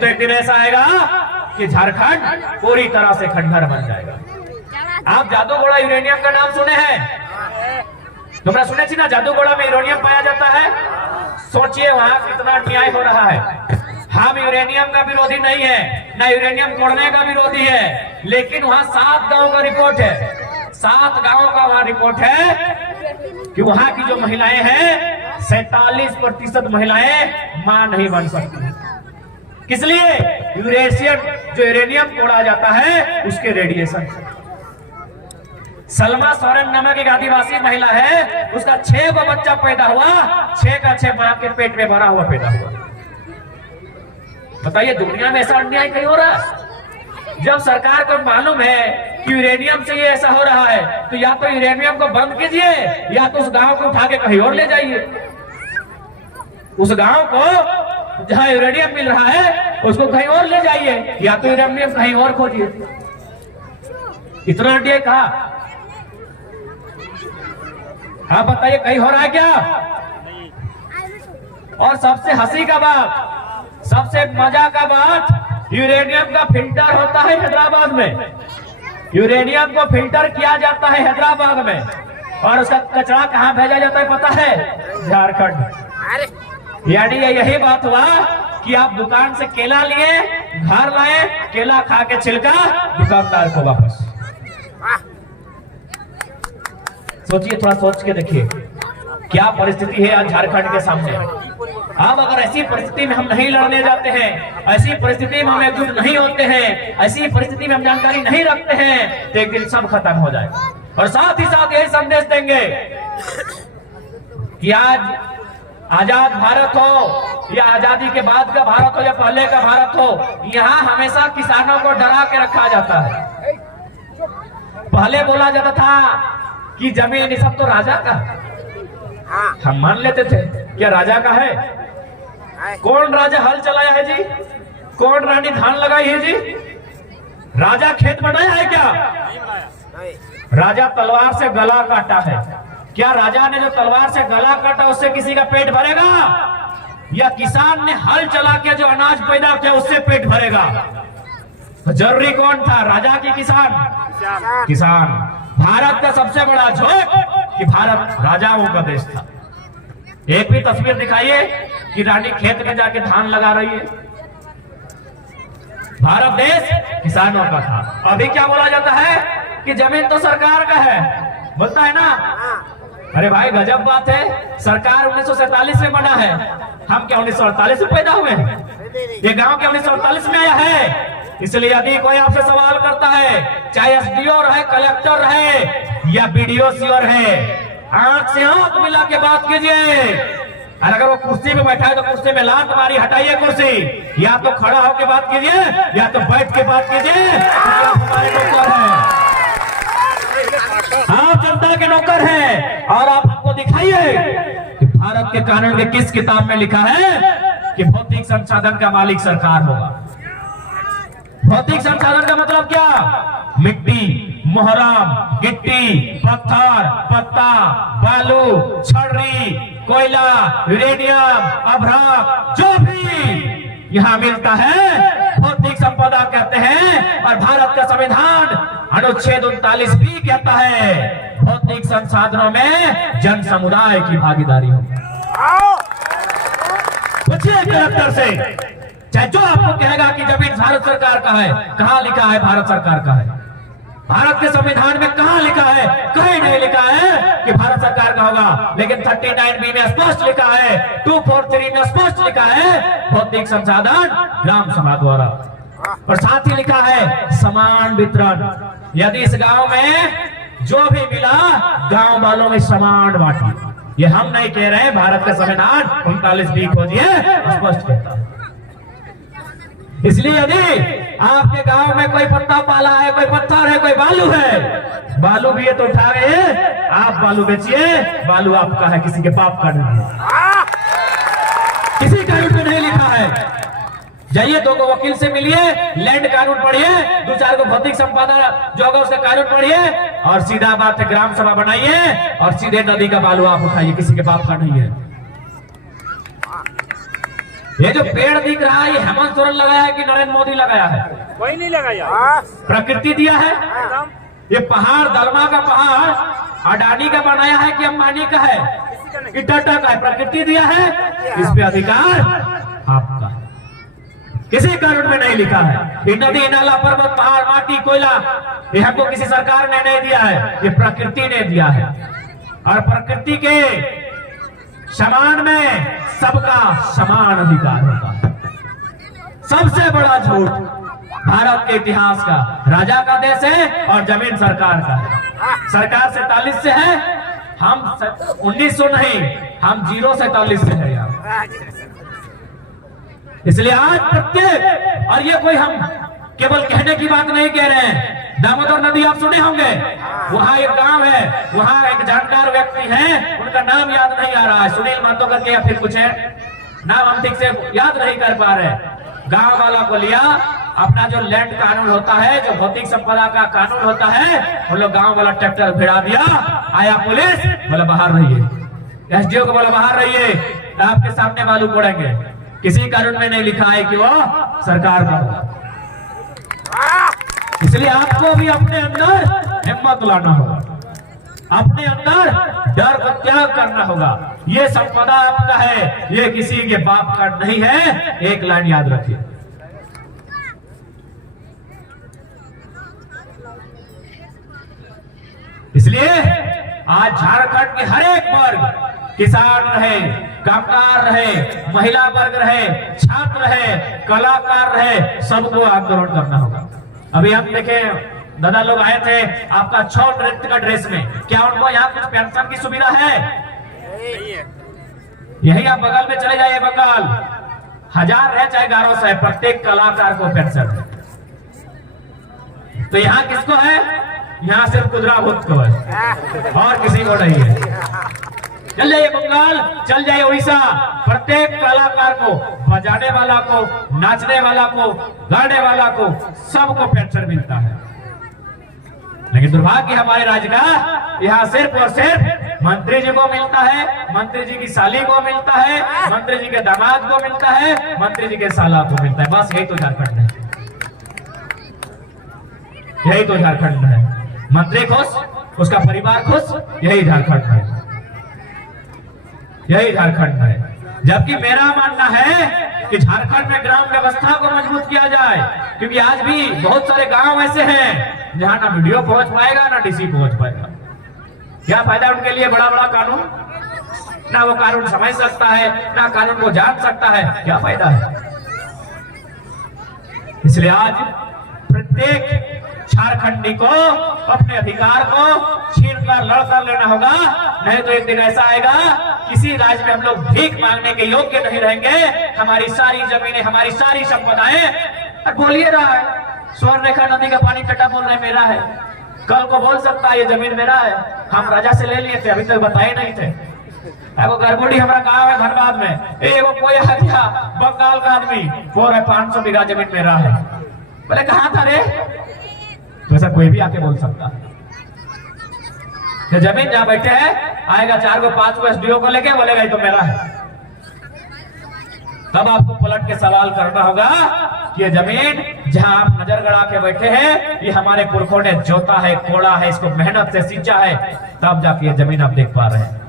तो एक दिन ऐसा आएगा कि झारखंड पूरी तरह से खंडहर बन जाएगा। आप जादूगोड़ा यूरेनियम का नाम सुने हैं? तुमने सुने थी ना, जादूगोड़ा में यूरेनियम पाया जाता है। सोचिए वहां कितना अन्याय हो रहा है। हम यूरेनियम का विरोधी नहीं है, ना यूरेनियम तोड़ने का विरोधी है, लेकिन वहां 7 गांव का रिपोर्ट है, 7 गांव का वहां रिपोर्ट है कि वहां की जो महिलाएं हैं 47% महिलाएं मां नहीं बन सकती। किस लिए? जो यूरेनियम तोड़ा जाता है उसके रेडिएशन। सलमा सोरेन नामक एक आदिवासी महिला है, उसका 6 गो बच्चा पैदा हुआ, 6 का 6 मां के पेट में भरा हुआ पैदा हुआ। बताइए दुनिया में ऐसा अन्याय कहीं हो रहा है? जब सरकार को मालूम है कि यूरेनियम से ये ऐसा हो रहा है, तो या तो यूरेनियम को बंद कीजिए या तो उस गांव को उठा के कहीं और ले जाइए। उस गांव को जहां यूरेनियम मिल रहा है उसको कहीं और ले जाइए, या तो यूरेनियम कहीं और खोजिए। इतना अन्याय कहा? आप बताइए कहीं हो रहा है क्या? और सबसे हंसी का बात, सबसे मजा का बात, यूरेनियम का फिल्टर होता है हैदराबाद में। यूरेनियम को फिल्टर किया जाता है हैदराबाद में, और उसका कचरा कहां भेजा जाता है पता है? झारखंड। यानी यही बात हुआ कि आप दुकान से केला लिए, घर लाए, केला खा के छिलका दुकानदार को वापस। सोचिए, थोड़ा सोच के देखिए क्या परिस्थिति है आज झारखंड के सामने। अब अगर ऐसी परिस्थिति में हम नहीं लड़ने जाते हैं, ऐसी परिस्थिति में हम एकजुट नहीं होते हैं, ऐसी परिस्थिति में हम जानकारी नहीं रखते हैं, तो एक दिन सब खत्म हो जाएगा। और साथ ही साथ यही संदेश देंगे कि आज आजाद भारत हो या आजादी के बाद का भारत हो या पहले का भारत हो, यहाँ हमेशा किसानों को डरा के रखा जाता है। पहले बोला जाता था कि जमीन सब तो राजा का, हम मान लेते थे क्या राजा का है? कौन राजा हल चलाया है जी? कौन रानी धान लगाई है जी? राजा खेत बनाया है क्या? राजा तलवार से गला काटा है। क्या राजा ने जो तलवार से गला काटा उससे किसी का पेट भरेगा? या किसान ने हल चला के जो अनाज पैदा किया उससे पेट भरेगा? तो जरूरी कौन था, राजा की किसान? किसान। भारत का सबसे बड़ा झोंक कि भारत राजाओं का देश था। एक भी तस्वीर दिखाइए कि रानी खेत में जाके धान लगा रही है। भारत देश किसानों का था। अभी क्या बोला जाता है कि जमीन तो सरकार का है, बोलता है ना। अरे भाई गजब बात है, सरकार 1947 में बना है, हम क्या 1948 में पैदा हुए हैं? ये गांव क्या 1948 में आया है? इसलिए यदि कोई आपसे सवाल करता है, चाहे एसडीओ रहे, कलेक्टर रहे या बीडीओ सीओ रहे, आंख से आंख मिला के बात कीजिए। और अगर वो कुर्सी पे बैठा है तो कुर्सी में लात मारी, हटाइए कुर्सी, या तो खड़ा होकर बात कीजिए या तो बैठ के बात कीजिए। हमारे नौकर हैं, आप जनता के नौकर हैं, और आप हमको दिखाइए कि भारत के कानून के किस किताब में लिखा है कि भौतिक संसाधन का मालिक सरकार होगा। भौतिक संसाधन का मतलब क्या? मिट्टी, मोहराम, गिट्टी, पत्थर, पत्ता, बालू, छड़ी, कोयला, यूरेनियम, अभ्रक, जो भी यहाँ मिलता है भौतिक संपदा कहते हैं। और भारत का संविधान अनुच्छेद 39 भी कहता है भौतिक संसाधनों में जन समुदाय की भागीदारी हो। पूछिए कलेक्टर से, चाहे जो आपको कहेगा कि जमीन भारत सरकार का है, कहां लिखा है भारत सरकार का है? भारत के संविधान में कहां लिखा है? कहीं नहीं लिखा है कि भारत सरकार का होगा। लेकिन 39B में स्पष्ट लिखा है, 243 में स्पष्ट लिखा है भौतिक संसाधन ग्राम सभा द्वारा। और साथ ही लिखा है समान वितरण। यदि इस गांव में जो भी मिला गांव वालों में समान बांटी। ये हम नहीं कह रहे, भारत का संविधान 39B खोजिए, स्पष्ट कहता है। इसलिए यदि आपके गांव में कोई पत्ता पाला है, कोई पत्थर है, कोई बालू है, बालू भी ये तो उठा गए, आप बालू बेचिए, बालू आपका है, किसी के बाप का नहीं है, किसी कानून में नहीं लिखा है। जाइए 2 वकील से मिलिए, लैंड कानून पढ़िए, 2-4 को भौतिक संपदा जो होगा उसका कानून पढ़िए, और सीधा बात है ग्राम सभा बनाइए और सीधे नदी का बालू आप उठाइए, किसी के बाप का नहीं है। ये जो पेड़ दिख रहा है ये हेमंत सोरेन लगाया है कि नरेंद्र मोदी लगाया है? कोई नहीं लगाया, प्रकृति दिया है। ये पहाड़ दलमा का पहाड़ अडानी का बनाया है कि अंबानी का है कि टाटा का है? प्रकृति दिया है, इस पे अधिकार आपका। किसी कानून में नहीं लिखा है ये नदी नाला पर्वत पहाड़ माटी कोयला ये हमको किसी सरकार ने नहीं दिया है, ये प्रकृति ने दिया है। और प्रकृति के समान में सबका समान अधिकार होगा। सबसे बड़ा झूठ भारत के इतिहास का, राजा का देश है और जमीन सरकार का है। सरकार 47 से है, हम 1900 नहीं, हम 0 से है यार। इसलिए आज प्रत्येक, और ये कोई हम केवल कहने की बात नहीं कह रहे हैं, दामोदर नदी आप सुने होंगे, वहां एक गांव है, वहां एक जानकार व्यक्ति है, उनका नाम याद नहीं आ रहा है, सुनील महतो करके या फिर कुछ है, नाम हम ठीक से याद नहीं कर पा रहे। गांव वाला को लिया, अपना जो लैंड कानून होता है, जो भौतिक संपदा का कानून होता है, हम लोग गांव वाला ट्रैक्टर भिड़ा दिया, आया पुलिस, बोला बाहर रहिए, एसडीओ को बोला बाहर रहिए, आपके सामने बालू कोड़ेंगे। किसी कानून में नहीं लिखा है कि वो सरकार का होगा। इसलिए आपको भी अपने अंदर हिम्मत लाना होगा, अपने अंदर डर का त्याग करना होगा। ये संपदा आपका है, ये किसी के बाप का नहीं है, एक लाइन याद रखिए। इसलिए आज झारखंड के हर एक वर्ग, किसान रहे, कामगार रहे, महिला वर्ग रहे, छात्र रहे, कलाकार रहे, सबको आंदोलन करना होगा। अभी हम देखें, दादा लोग आए थे आपका छौ नृत्य का ड्रेस में, क्या उनको यहाँ कुछ पेंशन की सुविधा है? यही आप बगल में चले जाइए, बगल 1000 है चाहे 1100 है, प्रत्येक कलाकार को पेंशन है। तो यहाँ किसको है? यहाँ सिर्फ कुदरा भूत को है और किसी को नहीं है। चल जाइए बंगाल, चल जाइए उड़ीसा, प्रत्येक कलाकार को, बजाने वाला को, नाचने वाला को, गाने वाला को, सबको पेंशन मिलता है। लेकिन दुर्भाग्य हमारे राज्य का, यहाँ सिर्फ और सिर्फ मंत्री जी को मिलता है, मंत्री जी की साली को मिलता है, मंत्री जी के दामाद को मिलता है, मंत्री जी के साला को मिलता है। बस यही तो झारखंड है, यही तो झारखंड है। मंत्री खुश, उसका परिवार खुश, यही झारखंड है, यही झारखंड है। जबकि मेरा मानना है कि झारखंड में ग्राम व्यवस्था को मजबूत किया जाए, क्योंकि आज भी बहुत सारे गांव ऐसे हैं जहां ना वीडियो पहुंच पाएगा ना डीसी पहुंच पाएगा। क्या फायदा उनके लिए बड़ा बड़ा कानून? ना वो कानून समझ सकता है, ना कानून को जान सकता है, क्या फायदा है? इसलिए आज प्रत्येक झारखंडी को अपने अधिकार को छीन कर लड़कर लेना होगा, नहीं तो एक दिन ऐसा आएगा किसी राज्य में हम लोग भीख मांगने के योग्य नहीं रहेंगे। हमारी सारी जमीनें, हमारी सारी संपदाएं, बोलिए रहा है स्वर्णरेखा नदी का पानी कटा, बोल रहे मेरा है, कल को बोल सकता है ये जमीन मेरा है, हम राजा से ले लिए थे, अभी तक बताए नहीं थे। एगो गरबोडी हमारा गांव है धनबाद में, एगो कोई आ गया बंगाल का आदमी, बोल रहे 500 बीघा जमीन मेरा है। बोले कहाँ था रे? तो ऐसा कोई भी आके बोल सकता है। जमीन जहां बैठे हैं, आएगा 4 को 5 को एसडीओ को लेके, बोलेगा ये तो मेरा है। तब आपको पलट के सवाल करना होगा कि ये जमीन जहां आप नजर गड़ा के बैठे हैं, ये हमारे पुरखों ने जोता है, कोड़ा है, इसको मेहनत से सींचा है, तब जाके ये जमीन आप देख पा रहे हैं।